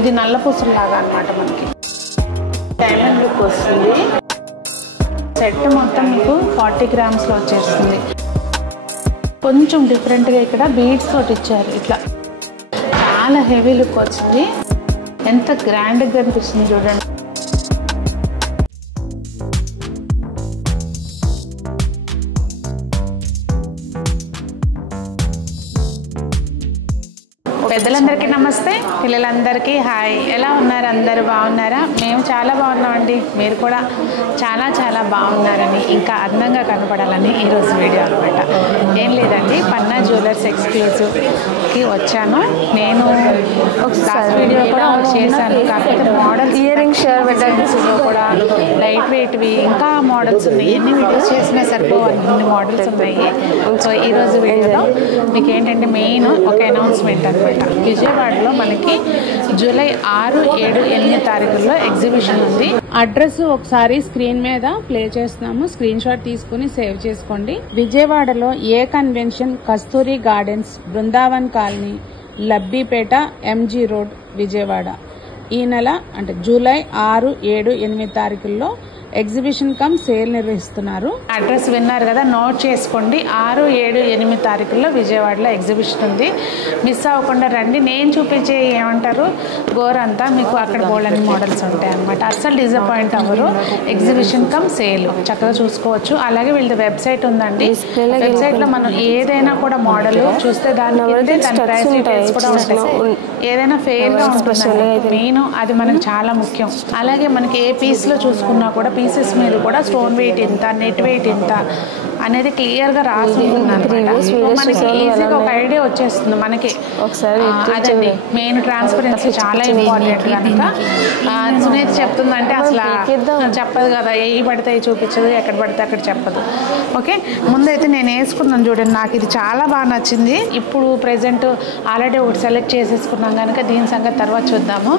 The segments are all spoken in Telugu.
ఇది నల్ల పూసలాగా అన్నమాట. మనకి డైమండ్ లుక్ వస్తుంది. సెట్ మొత్తం మీకు 40 గ్రామ్స్లో వచ్చేస్తుంది. కొంచెం డిఫరెంట్గా ఇక్కడ బీడ్స్ తోటి ఇచ్చారు. ఇట్లా చాలా హెవీ లుక్ వచ్చింది. ఎంత గ్రాండ్గా అనిపిస్తుంది చూడండి. పెద్దలందరికీ నమస్తే, పిల్లలందరికీ హాయ్. ఎలా ఉన్నారు? అందరూ బాగున్నారా? మేము చాలా బాగున్నామండి. మీరు కూడా చాలా చాలా బాగున్నారని, ఇంకా అందంగా కనపడాలని ఈరోజు వీడియో అనమాట. ఏం లేదండి, పన్నా జ్యువెలర్స్ ఎక్స్క్లూజివ్కి వచ్చాను. నేను లాస్ట్ వీడియో కూడా చేశాను. కాకపోతే మోడల్స్ ఇయర్ రింగ్స్ కూడా లైట్ వెయిట్వి ఇంకా మోడల్స్ ఉన్నాయి. ఎన్ని వీడియోస్ చేసినా సరిపో అన్ని మోడల్స్ ఉన్నాయి. సో ఈరోజు వీడియోలో మీకు ఏంటంటే మెయిన్ ఒక అనౌన్స్మెంట్ అనమాట. విజయవాడలో మనకి జూలై 6, 7, 8 తారీఖుల్లో ఎగ్జిబిషన్ ఉంది. అడ్రస్ ఒకసారి స్క్రీన్ మీద ప్లే చేస్తున్నాము. స్క్రీన్ షాట్ తీసుకుని సేవ్ చేసుకోండి. విజయవాడలో A Convention, Kasturi Gardens, Brindavan Colony, Labbipet, MG Road, Vijayawada. ఈ నెల అంటే జూలై 6, 7, 8 తారీఖుల్లో ఎగ్జిబిషన్ కమ్ సేల్ నిర్వహిస్తున్నారు. అడ్రస్ విన్నారు కదా, నోట్ చేసుకోండి. 6, 7, 8 తారీఖుల్లో విజయవాడలో ఎగ్జిబిషన్ ఉంది. మిస్ అవ్వకుండా రండి. నేను చూపించే ఏమంటారు గోరంతా మీకు అక్కడ బోల్డని మోడల్స్ ఉంటాయి అనమాట. అస్సలు డిసప్పాయింట్ అవ్వరు. ఎగ్జిబిషన్ కమ్ సేల్ చక్కగా చూసుకోవచ్చు. అలాగే వీళ్ళ వెబ్సైట్ ఉందండి. వెబ్సైట్లో మనం ఏదైనా కూడా మోడల్ చూస్తే దాని ప్రైస్ డీటెయిల్స్ కూడా ఉంటాయి. ఏదైనా ఫెయిర్గా ఉంటుంది మెయిన్, అది మనకు చాలా ముఖ్యం. అలాగే మనకి ఏ పీస్లో చూసుకున్నా కూడా పీసెస్ మీద కూడా స్టోన్ వెయిట్ ఇంత, నెట్ వెయిట్ ఇంత అనేది క్లియర్గా రాసి ఉంటుంది. మనకి ఈజీగా ఒక ఐడియా వచ్చేస్తుంది మనకి. అదండి మెయిన్, ట్రాన్స్పరెన్సీ చాలా ఇంపార్టెంట్. కనుక సునీత చెప్తుందంటే అసలు చెప్పదు కదా, ఏ పడితే చూపించదు, ఎక్కడ పడితే అక్కడ చెప్పదు. ఓకే, ముందైతే నేను వేసుకున్నాను చూడండి. నాకు ఇది చాలా బాగా నచ్చింది. ఇప్పుడు ప్రెజెంట్ ఆల్రెడీ ఒకటి సెలెక్ట్ చేసేసుకున్నాం కనుక దీని సంగతి తర్వాత చూద్దాము.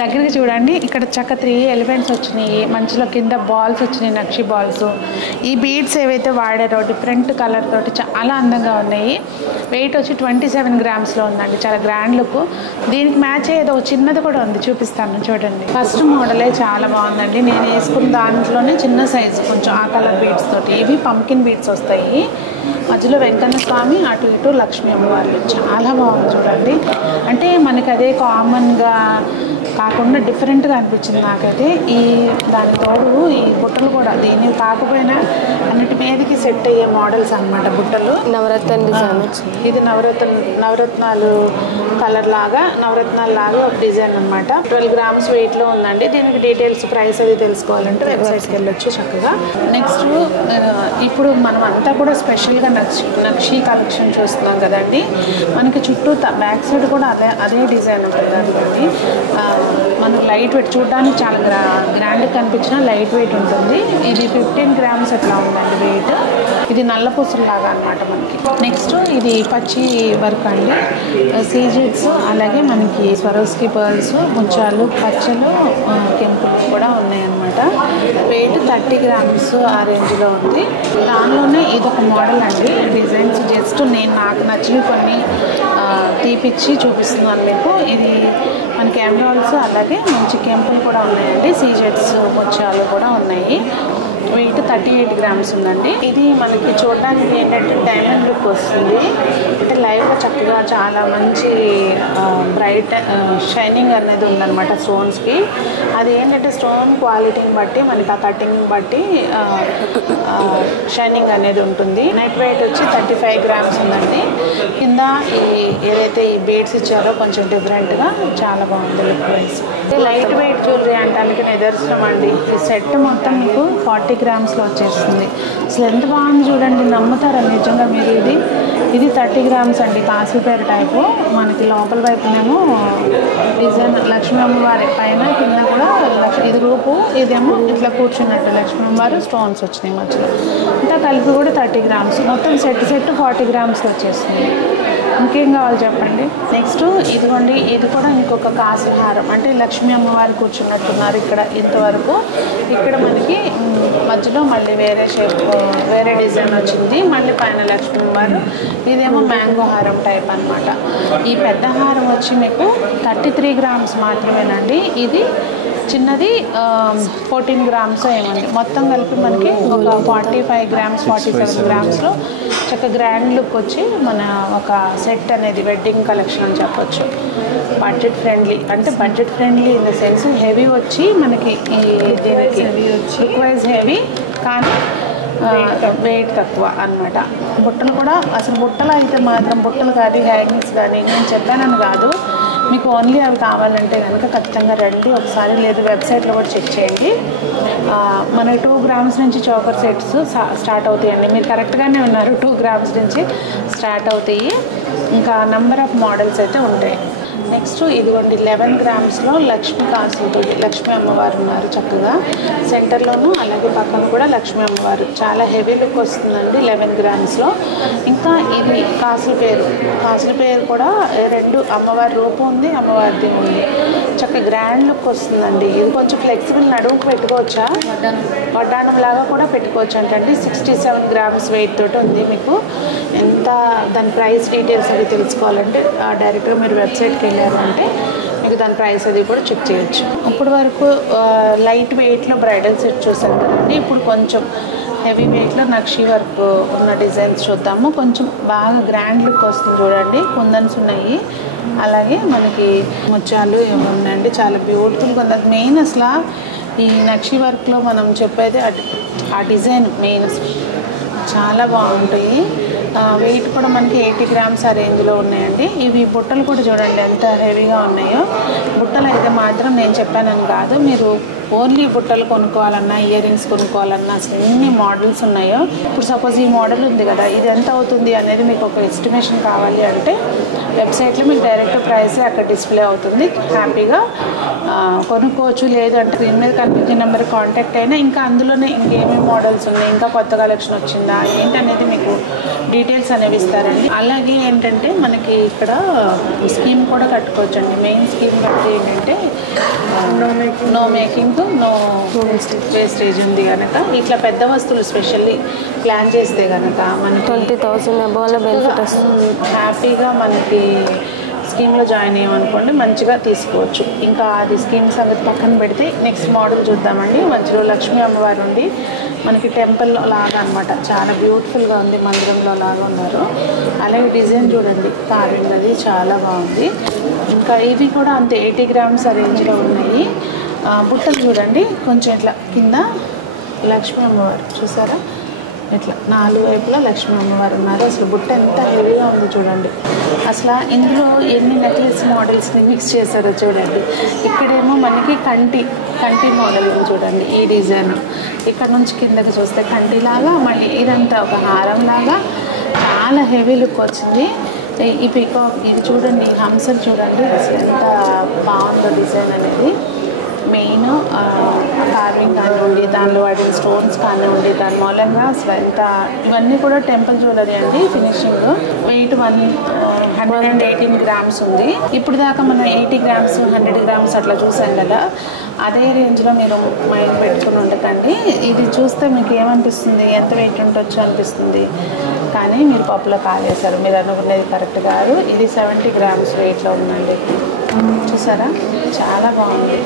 దగ్గరికి చూడండి, ఇక్కడ చక్క 3 ఎలిమెంట్స్ వచ్చినాయి. మంచిలో కింద బాల్స్ వచ్చినాయి, నక్షి బాల్స్. ఈ బీడ్స్ ఏవైతే వాడారో డిఫరెంట్ కలర్ తోటి చాలా అందంగా ఉన్నాయి. వెయిట్ వచ్చి 27 గ్రామ్స్లో ఉందండి. చాలా గ్రాండ్ లుక్. దీనికి మ్యాచ్ అయ్యేది ఒక చిన్నది కూడా ఉంది, చూపిస్తాను చూడండి. ఫస్ట్ మోడలే చాలా బాగుందండి. నేను వేసుకున్న దాంట్లోనే చిన్న సైజు కొంచెం ఆ కలర్ బీడ్స్ తోటి. ఇవి పంకిన్ బీడ్స్ వస్తాయి. మధ్యలో వెంకన్న స్వామి, అటు ఇటు లక్ష్మీ అమ్మవార్లు. చాలా బాగుంది చూడండి. అంటే మనకి అదే కామన్గా కాకుండా డిఫరెంట్గా అనిపించింది నాకైతే. ఈ దాని తోడు ఈ బుట్టలు కూడా దీన్ని కాకపోయినా అన్నిటి మీదకి సెట్ అయ్యే మోడల్స్ అనమాట. బుట్టలు నవరత్న డిజైన్ వచ్చింది. ఇది నవరత్నాలు కలర్ లాగా, నవరత్నాలు లాగా ఒక డిజైన్ అనమాట. 12 గ్రామ్స్ వెయిట్లో ఉందండి. దీనికి డీటెయిల్స్, ప్రైస్ అది తెలుసుకోవాలంటే వెబ్సైట్కి వెళ్ళొచ్చు చక్కగా. నెక్స్ట్ ఇప్పుడు మనం అంతా కూడా స్పెషల్గా నక్షి కలెక్షన్ చూస్తున్నాం కదండి. మనకి చుట్టూ బ్యాక్ సైడ్ కూడా అదే డిజైన్ ఉంటుంది అనుకోండి. మనకు లైట్ వెయిట్ చూడడానికి చాలా గ్రాండ్గా కనిపించిన లైట్ వెయిట్ ఉంటుంది. ఇది 15 గ్రామ్స్ అట్లా ఉందండి వెయిట్. ఇది నల్ల పూసలాగా అనమాట మనకి. నెక్స్ట్ ఇది పచ్చి వర్క్ అండి. సీజెడ్స్, అలాగే మనకి స్వరోస్కి పర్ల్స్, ముత్యాలు, పచ్చలు, కెంపులు కూడా ఉన్నాయన్నమాట. వెయిట్ 30 గ్రామ్స్ ఆ రేంజ్లో ఉంది. దానిలోనే ఇదొక మోడల్ అండి. డిజైన్స్ జస్ట్ నాకు నచ్చినవి కొన్ని తీపిచ్చి చూపిస్తున్నాను మీకు. ఇది మనకి ఎమరాల్డ్స్, అలాగే మంచి కెంపులు కూడా ఉన్నాయండి. సీజెడ్స్, ముత్యాలు కూడా ఉన్నాయి. వెయిట్ 38 గ్రామ్స్ ఉందండి. ఇది మనకి చూడడానికి ఏంటంటే డైమండ్ లుక్ వస్తుంది. అంటే లైవ్గా చక్కగా చాలా మంచి బ్రైట్ షైనింగ్ అనేది ఉందన్నమాట స్టోన్స్కి. అది ఏంటంటే స్టోన్ క్వాలిటీని బట్టి మనకి ఆ కటింగ్ బట్టి షైనింగ్ అనేది ఉంటుంది. నెట్ వెయిట్ వచ్చి 35 గ్రామ్స్ ఉందండి. కింద ఏదైతే ఈ బీడ్స్ ఇచ్చారో కొంచెం డిఫరెంట్గా చాలా బాగుంది look wise. Light weight jewellery అంటానికి నిదర్శనం అండి. ఈ సెట్ మొత్తం మీకు 40 గ్రామ్స్లో వచ్చేస్తుంది. అసలు ఎంత బాగుంది చూడండి, నమ్ముతారా నిజంగా మీరు? ఇది 30 గ్రామ్స్ అండి. కాసులపేరు టైపు. మనకి లోపల వైపునేమో డిజైన్ లక్ష్మీ అమ్మవారి పైన, కింద కూడా ఇది రూపు, ఇదేమో ఇట్లా కూర్చున్నట్టు లక్ష్మీ అమ్మవారు స్టోన్స్ వచ్చినాయి మధ్యలో. ఇంత కలిపి కూడా 30 గ్రామ్స్. మొత్తం సెట్ 40 గ్రామ్స్లో వచ్చేస్తుంది. ఇంకేం కావాలి చెప్పండి. నెక్స్ట్ ఇదిగోండి, ఇది కూడా ఇంకొక కాసుల హారం, అంటే లక్ష్మీ అమ్మవారు కూర్చున్నట్టున్నారు ఇక్కడ ఇంతవరకు. ఇక్కడ మనకి మధ్యలో మళ్ళీ వేరే షేప్, వేరే డిజైన్ వచ్చింది, మళ్ళీ పైన లక్ష్మీ అమ్మవారు. ఇదేమో మ్యాంగో హారం టైప్ అనమాట. ఈ పెద్ద హారం వచ్చి మీకు 33 గ్రామ్స్ మాత్రమేనండి. ఇది చిన్నది 14 గ్రామ్స్ ఏమండి. మొత్తం కలిపి మనకి ఒక 45 గ్రామ్స్ 47 గ్రామ్స్లో చక్కగా గ్రాండ్ లుక్ వచ్చి మన ఒక సెట్ అనేది వెడ్డింగ్ కలెక్షన్ అని చెప్పొచ్చు. బడ్జెట్ ఫ్రెండ్లీ, అంటే budget friendly in the sense heavy వచ్చి మనకి దీనికి లుక్ వైజ్ హెవీ కానీ వెయిట్ తక్కువ అనమాట. బుట్టలు కూడా అసలు బుట్టలు అయితే మాత్రం బుట్టలు కానీ హ్యాంగింగ్స్ కానీ నేను చెప్పానని కాదు, మీకు ఓన్లీ అవి కావాలంటే కనుక ఖచ్చితంగా రండి ఒకసారి, లేదు వెబ్సైట్లో కూడా చెక్ చేయండి. మన 2 గ్రామ్స్ నుంచి చోకర్ సెట్స్ స్టార్ట్ అవుతాయండి. మీరు కరెక్ట్గానే ఉన్నారు, 2 గ్రామ్స్ నుంచి స్టార్ట్ అవుతాయి. ఇంకా నెంబర్ ఆఫ్ మోడల్స్ అయితే ఉంటాయి. నెక్స్ట్ ఇదిగోండి 11 గ్రామ్స్లో లక్ష్మీ కాసులతో లక్ష్మీ అమ్మవారు ఉన్నారు చక్కగా సెంటర్లోనూ, అలాగే పక్కన కూడా లక్ష్మీ అమ్మవారు. చాలా హెవీ లుక్ వస్తుందండి 11 గ్రామ్స్లో. ఇంకా ఇది కాసుల పేరు కూడా 2 అమ్మవారి రూపం ఉంది, అమ్మవారిది ఉంది. చక్కగా గ్రాండ్ లుక్ వస్తుందండి. ఇది కొంచెం ఫ్లెక్సిబుల్, నడువుకు పెట్టుకోవచ్చా, వడ్డాణం లాగా కూడా పెట్టుకోవచ్చు అంటే 67 గ్రామ్స్ వెయిట్ తోటి ఉంది. మీకు ఎంత దాని ప్రైస్ డీటెయిల్స్ అవి తెలుసుకోవాలంటే డైరెక్ట్గా మీరు వెబ్సైట్కి వెళ్ళారు అంటే మీకు దాని ప్రైస్ అది కూడా చెక్ చేయొచ్చు. ఇప్పటి వరకు లైట్ వెయిట్లో బ్రైడల్ సెట్ చూసాం కదండి. ఇప్పుడు కొంచెం హెవీ వెయిట్లో నక్షి వర్క్ ఉన్న డిజైన్స్ చూద్దాము. కొంచెం బాగా గ్రాండ్ లుక్ వస్తుంది చూడండి. కుందన్స్ ఉన్నాయి, అలాగే మనకి ముత్యాలు ఏమి ఉన్నాయండి. చాలా బ్యూటిఫుల్గా ఉంది. అది మెయిన్ అసలు ఈ నక్షి వర్క్లో మనం చెప్పేది ఆ డిజైన్ మెయిన్ చాలా బాగుంటాయి. వెయిట్ కూడా మనకి 80 గ్రామ్స్ ఆ రేంజ్లో ఉన్నాయండి. ఇవి బుట్టలు కూడా చూడండి ఎంత హెవీగా ఉన్నాయో. బుట్టలు అయితే మాత్రం నేను చెప్పానని కాదు, మీరు ఓన్లీ బుట్టలు కొనుక్కోవాలన్నా, ఇయర్ రింగ్స్ కొనుక్కోవాలన్నా అసలు ఎన్ని మోడల్స్ ఉన్నాయో. ఇప్పుడు సపోజ్ ఈ మోడల్ ఉంది కదా, ఇది ఎంత అవుతుంది అనేది మీకు ఒక ఎస్టిమేషన్ కావాలి అంటే వెబ్సైట్లో మీకు డైరెక్ట్ ప్రైస్ అక్కడ డిస్ప్లే అవుతుంది. హ్యాపీగా కొనుక్కోవచ్చు. లేదు అంటే స్క్రీన్ మీద కనిపించే నెంబర్ కాంటాక్ట్ అయినా ఇంకా అందులోనే ఇంకేమేమి మోడల్స్ ఉన్నాయి, ఇంకా కొత్త కలెక్షన్ వచ్చిందా ఏంటనేది మీకు డీటెయిల్స్ అనేవి ఇస్తారండి. అలాగే ఏంటంటే మనకి ఇక్కడ స్కీమ్ కూడా కట్టుకోవచ్చు అండి. మెయిన్ స్కీమ్ కట్టి ఏంటంటే నో మేకింగ్ నో వేస్టేజ్ ఉంది కనుక, ఇట్లా పెద్ద వస్తువులు స్పెషల్లీ ప్లాన్ చేస్తే కనుక మనకి 20,000 అబోవ్ బెనిఫిట్ వస్తుంది. హ్యాపీగా మనకి స్కీమ్లో జాయిన్ అయ్యామనుకోండి మంచిగా తీసుకోవచ్చు. ఇంకా అది స్కీమ్ సంగతి పక్కన పెడితే నెక్స్ట్ మోడల్ చూద్దామండి. మధ్యలో లక్ష్మీ అమ్మవారు ఉండి మనకి టెంపుల్ లాగా అనమాట, చాలా బ్యూటిఫుల్గా ఉంది, మందిరంలో లాగా ఉన్నారు. అలాగే డిజైన్ చూడండి, కార్వింగ్ అది చాలా బాగుంది. ఇంకా ఇవి కూడా అంతే 80 గ్రామ్స్ ఆ రేంజ్లో ఉన్నాయి. బుట్టలు చూడండి కొంచెం ఇట్లా కింద లక్ష్మీ అమ్మవారు చూసారా, ఇట్లా 4 వైపులా లక్ష్మీ అమ్మవారు ఉన్నారు. అసలు బుట్ట ఎంత హెవీగా ఉంది చూడండి. అసలు ఇందులో ఎన్ని నెక్లెస్ మోడల్స్ని మిక్స్ చేశారో చూడండి. ఇక్కడేమో మనకి కంటి మోడల్ చూడండి, ఈ డిజైన్ ఇక్కడ నుంచి కిందకి చూస్తే కంటిలాగా, మళ్ళీ ఇదంతా ఒక హారంలాగా చాలా హెవీ లుక్ వచ్చింది. ఈ పీకాక్ ఇది చూడండి, హంసలు చూడండి అసలు ఎంత బాగుందో డిజైన్ అనేది. మెయిన్ కార్వింగ్ కానివ్వండి, దానిలో వాడిన స్టోన్స్ కానివ్వండి, దాని మూలంగా అసలు ఎంత ఇవన్నీ కూడా టెంపుల్ జ్యువెలరీ అండి. ఫినిషింగ్ వెయిట్ 118 గ్రామ్స్ ఉంది. ఇప్పుడు దాకా మనం 80 గ్రామ్స్ 100 గ్రామ్స్ అట్లా చూసాం కదా, అదే రేంజ్లో మీరు మైండ్ పెట్టుకుని ఉండకండి. ఇది చూస్తే మీకు ఏమనిపిస్తుంది, ఎంత వెయిట్ ఉండొచ్చు అనిపిస్తుంది, కానీ మీరు పప్పులో కాలేశారు. మీరు అనుకునేది కరెక్ట్ కాదు. ఇది 70 గ్రామ్స్ వెయిట్లో ఉందండి. చూసారా చాలా బాగుంది.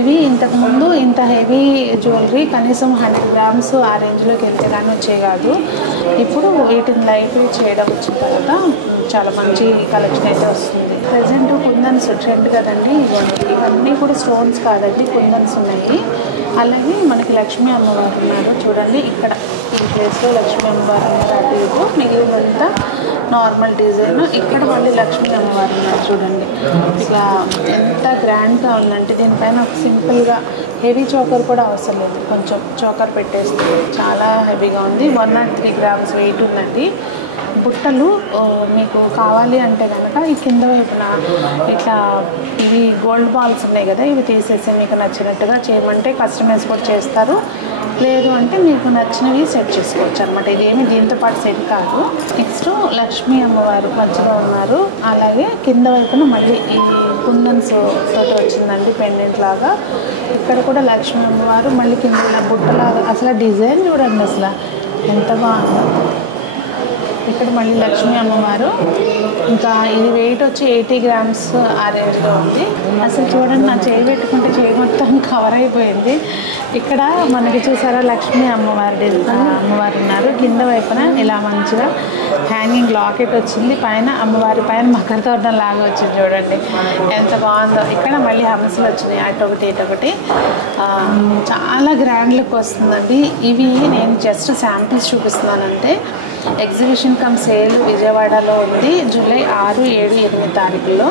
ఇవి ఇంతకుముందు ఇంత హెవీ జ్యువెలరీ కనీసం 100 గ్రామ్స్ ఆ రేంజ్లోకి వెళ్తే కానీ వచ్చే కాదు. ఇప్పుడు వీటిని లైట్ వెయిట్ చేయడం వచ్చిన తర్వాత చాలా మంచి కలెక్షన్ అయితే వస్తుంది. ప్రజెంట్ కుందన్స్ ట్రెండ్ కదండి. ఇవన్నీ కూడా స్టోన్స్ కాదండి, కుందన్స్ ఉన్నాయి. అలాగే మనకి లక్ష్మీ అమ్మవారు ఉన్నారు చూడండి. ఇక్కడ ఈ ప్లేస్లో లక్ష్మీ అమ్మవారు ఉన్నారు, అటు ఇటు మిగిలినంతా నార్మల్ డిజైన్. ఇక్కడ మళ్ళీ లక్ష్మీ అమ్మవారు ఉన్నారు చూడండి. ఇట్లా ఎంత గ్రాండ్గా ఉందంటే దీనిపైన ఒక సింపుల్గా హెవీ చోకర్ కూడా అవసరం లేదు, కొంచెం చోకర్ పెట్టేస్తే చాలా హెవీగా ఉంది. 103 గ్రామ్స్ వెయిట్ ఉందండి. బుట్టలు మీకు కావాలి అంటే కనుక ఈ కింద వైపున ఇట్లా ఇవి గోల్డ్ బాల్స్ ఉన్నాయి కదా, ఇవి తీసేసి మీకు నచ్చినట్టుగా చేయమంటే కస్టమైజ్ కూడా చేస్తారు. లేదు అంటే మీకు నచ్చినవి సెట్ చేసుకోవచ్చు అనమాట. ఇదేమి దీంతో పాటు సెట్ కాదు. నెక్స్ట్ లక్ష్మీ అమ్మవారు మధ్యలో ఉన్నారు. అలాగే కింద వైపున మళ్ళీ ఈ కుందన్స్ తోటి వచ్చిందండి పెండెంట్ లాగా. ఇక్కడ కూడా లక్ష్మీ అమ్మవారు మళ్ళీ కింద ఇలా బుట్టలాగా. అసలు డిజైన్ చూడండి అసలు ఎంత బాగుందో. ఇక్కడ మళ్ళీ లక్ష్మీ అమ్మవారు. ఇంకా ఇది వెయిట్ వచ్చి 80 grams ఆ రేంజ్లో ఉంది. అసలు చూడండి నా చేయి పెట్టుకుంటే చేయి మొత్తం కవర్ అయిపోయింది. ఇక్కడ మనకి చూసారా లక్ష్మీ అమ్మవారి అమ్మవారు ఉన్నారు. కింద వైపున ఇలా మంచిగా హ్యాంగింగ్ లాకెట్ వచ్చింది. పైన అమ్మవారి పైన మకర తోరణం లాగా వచ్చింది చూడండి ఎంత బాగుందో. ఇక్కడ మళ్ళీ హంసలు వచ్చినాయి అటొకటి ఇటొకటి. చాలా గ్రాండ్ లుక్ వస్తుందండి. ఇవి నేను జస్ట్ శాంపిల్స్ చూపిస్తున్నానంటే ఎగ్జిబిషన్ కమ్ సేల్ విజయవాడలో ఉంది జూలై 6, 7, 8 తారీఖుల్లో.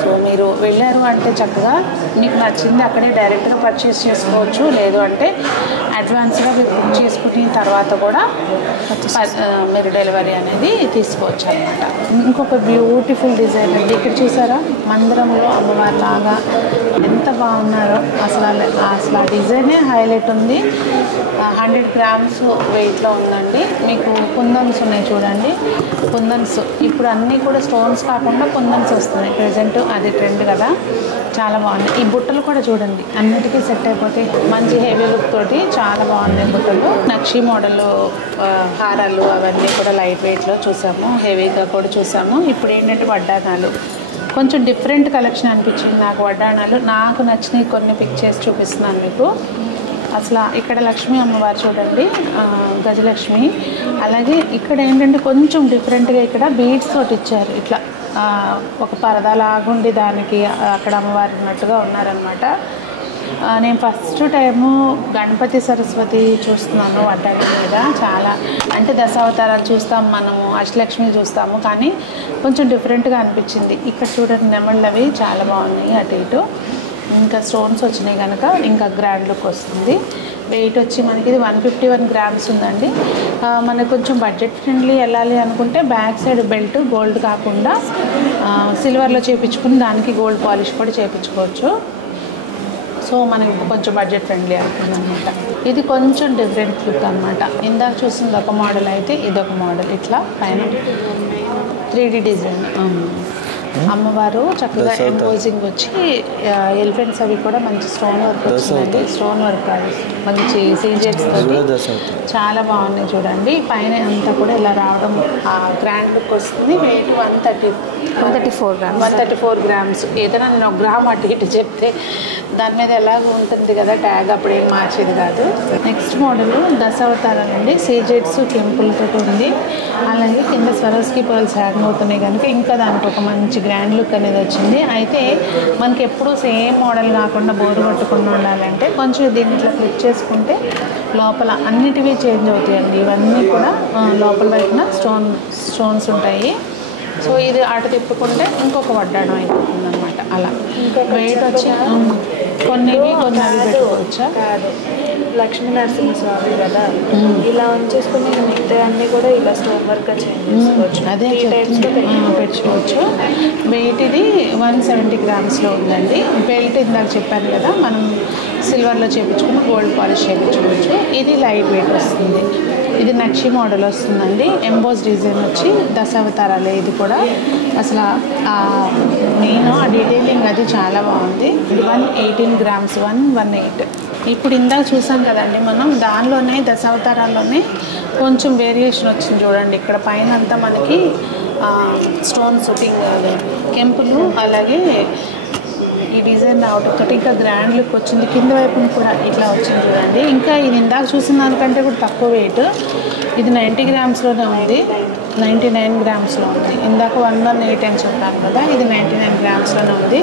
సో మీరు వెళ్ళారు అంటే చక్కగా మీకు నచ్చింది అక్కడే డైరెక్ట్గా పర్చేస్ చేసుకోవచ్చు. లేదు అంటే అడ్వాన్స్గా మీరు బుక్ చేసుకున్న తర్వాత కూడా మీరు డెలివరీ అనేది తీసుకోవచ్చు అనమాట. ఇంకొక బ్యూటిఫుల్ డిజైన్ అండి. ఇక్కడ చూసారా మందిరంలో అమ్మవారి లాగా ఎంత బాగున్నారో. అసలు ఆ డిజైనే హైలైట్ ఉంది. 100 grams వెయిట్లో ఉందండి. మీకు కుందన్స్ ఉన్నాయి చూడండి. కుందన్స్ ఇప్పుడు అన్నీ కూడా స్టోన్స్ కాకుండా కుందన్స్ వస్తున్నాయి. ప్రజెంట్ అది ట్రెండ్ కదా, చాలా బాగున్నాయి. ఈ బుట్టలు కూడా చూడండి అన్నిటికీ సెట్ అయిపోతాయి. మంచి హెవీ లుక్ తోటి చాలా బాగున్నాయి బుట్టలు. నక్షి మోడల్ హారాలు అవన్నీ కూడా లైట్ వెయిట్లో చూసాము, హెవీగా కూడా చూసాము. ఇప్పుడు ఏంటంటే వడ్డానాలు కొంచెం డిఫరెంట్ కలెక్షన్ అనిపించింది నాకు. వడ్డానాలు నాకు నచ్చినవి కొన్ని పిక్ చేసి చూపిస్తున్నాను మీకు. అసలు ఇక్కడ లక్ష్మీ అమ్మవారు చూడండి, గజలక్ష్మి. అలాగే ఇక్కడ ఏంటంటే కొంచెం డిఫరెంట్గా ఇక్కడ బీడ్స్ తోటి ఇచ్చారు. ఇట్లా ఒక పరదా లాగుండి దానికి అక్కడ అమ్మవారు ఉన్నట్టుగా ఉన్నారనమాట. నేను ఫస్ట్ టైము గణపతి సరస్వతి చూస్తున్నాను వడ్డాని మీద. చాలా అంటే దశావతారాలు చూస్తాం మనము, అష్టలక్ష్మి చూస్తాము, కానీ కొంచెం డిఫరెంట్గా అనిపించింది. ఇక్కడ చూడండి నెమళ్ళు అవి చాలా బాగున్నాయి అటు ఇటు. ఇంకా స్టోన్స్ వచ్చినాయి కనుక ఇంకా గ్రాండ్ లుక్ వస్తుంది. వెయిట్ వచ్చి మనకి ఇది 151 grams ఉందండి. మనకు కొంచెం బడ్జెట్ ఫ్రెండ్లీ వెళ్ళాలి అనుకుంటే బ్యాక్ సైడ్ బెల్ట్ గోల్డ్ కాకుండా సిల్వర్లో చేయించుకుని దానికి గోల్డ్ పాలిష్ కూడా చేయించుకోవచ్చు. సో మనకి కొంచెం బడ్జెట్ ఫ్రెండ్లీ అవుతుంది అనమాట. ఇది కొంచెం డిఫరెంట్ లుక్ అనమాట. ఇందాక చూసింది ఒక మోడల్ అయితే ఇదొక మోడల్. ఇట్లా పైన 3D డిజైన్ అమ్మవారు చక్కగా ఎంపోజింగ్ వచ్చి ఎలిఫెంట్స్ అవి కూడా మంచి స్టోన్ వర్క్ వచ్చిందండి. స్టోన్ వర్క్ కాదు, మంచి సీజెట్స్ చాలా బాగున్నాయి చూడండి. పైన అంతా కూడా ఇలా రావడం గ్రాండ్ లుక్ వస్తుంది. Weight 134 grams. ఏదైనా నేను 1 గ్రామ్ అటు ఇటు చెప్తే దాని మీద ఎలాగ ఉంటుంది కదా ట్యాగ్, అప్పుడు ఏం మార్చేది కాదు. నెక్స్ట్ మోడల్ దశావతారాలు అండి. సీజెట్స్ టెంపుల్తో ఉంది. అలాగే కింద స్వరస్కి పర్ల్స్ హ్యాంగ్ అవుతున్నాయి కనుక ఇంకా దానికి ఒక మంచి గ్రాండ్ లుక్ అనేది వచ్చింది. అయితే మనకి ఎప్పుడూ సేమ్ మోడల్ కాకుండా బోరు కొట్టకుండా ఉండాలంటే కొంచెం దీన్ని ఇట్లా ఫ్లిప్ చేసుకుంటే లోపల అన్నిటివి చేంజ్ అవుతాయండి. ఇవన్నీ కూడా లోపల వైపున స్టోన్స్ ఉంటాయి. సో ఇది అటు తిప్పుకుంటే ఇంకొక వడ్డాణం అయిపోతుంది అనమాట. అలా వెయిట్ వచ్చి కొన్ని అవి పెట్టుకోవచ్చా? కాదు, లక్ష్మీ నరసింహస్వామి కదా, ఇలా ఉంచేసుకుని మిగతా అన్నీ కూడా ఇలా స్టోన్ వర్క్ చేంజ్ చేసుకోవచ్చు. అదే పెట్టుకోవచ్చు. వెయిట్ ఇది 170 grams ఉందండి. బెల్ట్ ఇందాక చెప్పాను కదా, మనం సిల్వర్లో చేయించుకుని గోల్డ్ పాలిష్ చేయించుకోవచ్చు. ఇది లైట్ వెయిట్ వస్తుంది. ఇది నక్షి మోడల్ వస్తుందండి. ఎంబోస్ డిజైన్ వచ్చి దశావతారాలే ఇది కూడా. అసలు నేను ఆ డీటెయిలింగ్ అది చాలా బాగుంది. 118 grams, 118. ఇప్పుడు ఇందాక చూసాం కదండి మనం, దానిలోనే దశావతారాల్లోనే కొంచెం వేరియేషన్ వచ్చింది చూడండి. ఇక్కడ పైన అంతా మనకి స్టోన్ షూటింగ్ కెంపులు, అలాగే ఈ డిజైన్ రావడంతో ఇంకా గ్రాండ్ లుక్ వచ్చింది. కింద వైపున కూడా ఇట్లా వచ్చింది చూడండి. ఇంకా ఇది ఇందాక చూసిన దానికంటే కూడా తక్కువ వెయిట్. ఇది 90 grams ఉంది, 99 grams ఉంది. ఇందాక 118 అని చెప్పాను కదా, ఇది 99 grams ఉంది.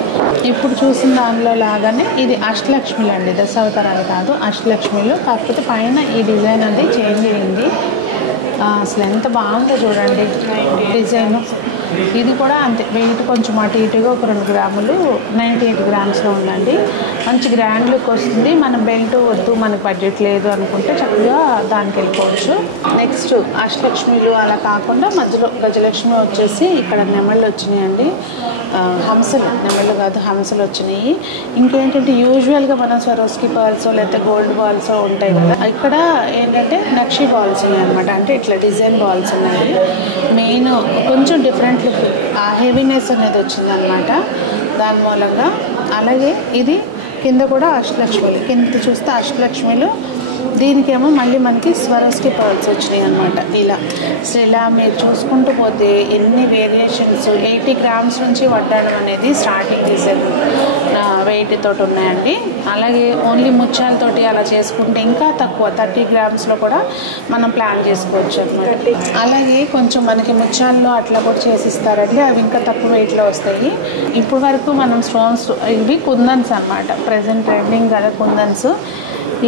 ఇప్పుడు చూసిన దానిలో లాగానే ఇది అష్టలక్ష్మిలు అండి, దశావతారాలు కాదు, అష్టలక్ష్మిలు. కాకపోతే పైన ఈ డిజైన్ అనేది చేంజ్ అయ్యింది. అసలు ఎంత బాగుందో చూడండి డిజైన్. ఇది కూడా అంతే, వెయిట్ కొంచెం అటు ఇటుగా ఒక 2 గ్రాములు, 98 grams ఉందండి. మంచి గ్రాండ్ లుక్ వస్తుంది. మనం బెల్ట్ వద్దు, మనకు బడ్జెట్ లేదు అనుకుంటే చక్కగా దానికి వెళ్ళిపోవచ్చు. నెక్స్ట్ అష్టలక్ష్మిలు అలా కాకుండా మధ్యలో గజలక్ష్మి వచ్చేసి ఇక్కడ నెమళ్ళు వచ్చినాయండి. హంసలు, నెమళ్ళు కాదు హంసలు వచ్చినాయి. ఇంకేంటంటే యూజువల్గా మనం స్వరోస్కి బాల్స్ లేకపోతే గోల్డ్ బాల్స్ ఉంటాయి కదా, ఇక్కడ ఏంటంటే నక్షి బాల్స్ ఉన్నాయి అనమాట. అంటే ఇట్లా డిజైన్ బాల్స్ ఉన్నాయి. మెయిన్ కొంచెం డిఫరెంట్ లుక్, ఆ హెవీనెస్ అనేది వచ్చిందనమాట దాని మూలంగా. అలాగే ఇది కింద కూడా అష్టలక్ష్మిలు, కింద చూస్తే అష్టలక్ష్మిలు, దీనికేమో మళ్ళీ మనకి స్వరోస్కి పర్ల్స్ వచ్చినాయి అనమాట. ఇలా మీరు చూసుకుంటూ పోతే ఎన్ని వేరియేషన్స్. 80 grams నుంచి వడ్డాణం అనేది స్టార్టింగ్ డిజైన్ వెయిట్ తోటి ఉన్నాయండి. అలాగే ఓన్లీ ముత్యాలతోటి అలా చేసుకుంటే ఇంకా తక్కువ 30 grams కూడా మనం ప్లాన్ చేసుకోవచ్చు అనమాట. అలాగే కొంచెం మనకి ముత్యాల్లో అట్లా కూడా చేసిస్తారండి, అవి ఇంకా తక్కువ వెయిట్లో వస్తాయి. ఇప్పుడు వరకు మనం స్టోన్స్, ఇవి కుందన్స్ అనమాట, ప్రజెంట్ ట్రెండింగ్ కదా కుందన్స్.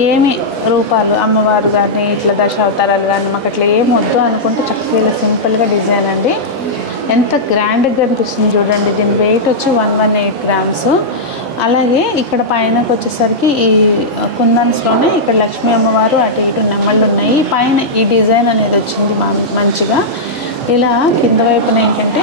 ఏమి రూపాలు అమ్మవారు కానీ ఇట్లా దశావతారాలు కానీ మాకు అట్లా ఏం వద్దు అనుకుంటే చక్కగా సింపుల్గా డిజైన్ అండి. ఎంత గ్రాండ్గా అనిపిస్తుంది చూడండి. దీని వెయిట్ వచ్చి 118 grams. అలాగే ఇక్కడ పైనకి వచ్చేసరికి ఈ కుందన్స్లోనే ఇక్కడ లక్ష్మీ అమ్మవారు అటు ఇటు నెమళ్ళు ఉన్నాయి. పైన ఈ డిజైన్ అనేది వచ్చింది మంచిగా. ఇలా కింద వైపున ఏంటంటే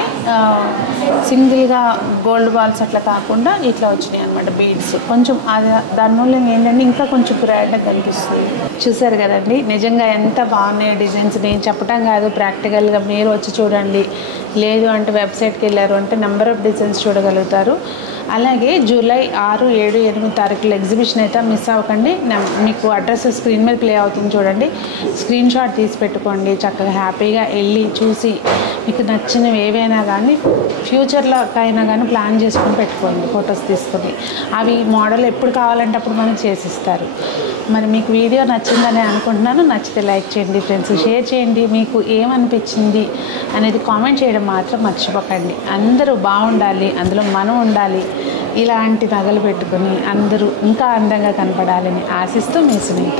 సింగిల్గా గోల్డ్ బాల్స్ అట్లా కాకుండా ఇట్లా వచ్చినాయి అనమాట బీడ్స్. కొంచెం అది దాని మూలంగా ఏంటంటే ఇంకా కొంచెం గ్రాండ్గా కనిపిస్తుంది. చూసారు కదండి, నిజంగా ఎంత బాగున్నాయి డిజైన్స్. నేను చెప్పడం కాదు, ప్రాక్టికల్గా మీరు వచ్చి చూడండి. లేదు అంటే వెబ్సైట్కి వెళ్ళారు అంటే నెంబర్ ఆఫ్ డిజైన్స్ చూడగలుగుతారు. అలాగే జూలై 6, 7, 8 తారీఖుల ఎగ్జిబిషన్ అయితే మిస్ అవ్వకండి. మీకు అడ్రస్ స్క్రీన్ మీద ప్లే అవుతుంది చూడండి, స్క్రీన్ షాట్ తీసి పెట్టుకోండి. చక్కగా హ్యాపీగా వెళ్ళి చూసి మీకు నచ్చినవి ఏవైనా కానీ ఫ్యూచర్లో అయినా కానీ ప్లాన్ చేసుకొని పెట్టుకోండి, ఫొటోస్ తీసుకొని. అవి మోడల్ ఎప్పుడు కావాలంటే అప్పుడు మనకు చేసిస్తారు. మరి మీకు వీడియో నచ్చిందని అనుకుంటున్నాను. నచ్చితే లైక్ చేయండి ఫ్రెండ్స్, షేర్ చేయండి. మీకు ఏమనిపించింది అనేది కామెంట్ చేయడం మాత్రం మర్చిపోకండి. అందరూ బాగుండాలి, అందులో మనం ఉండాలి. ఇలాంటి నగలు పెట్టుకొని అందరూ ఇంకా అందంగా కనపడాలని ఆశిస్తూ మీ సునీత.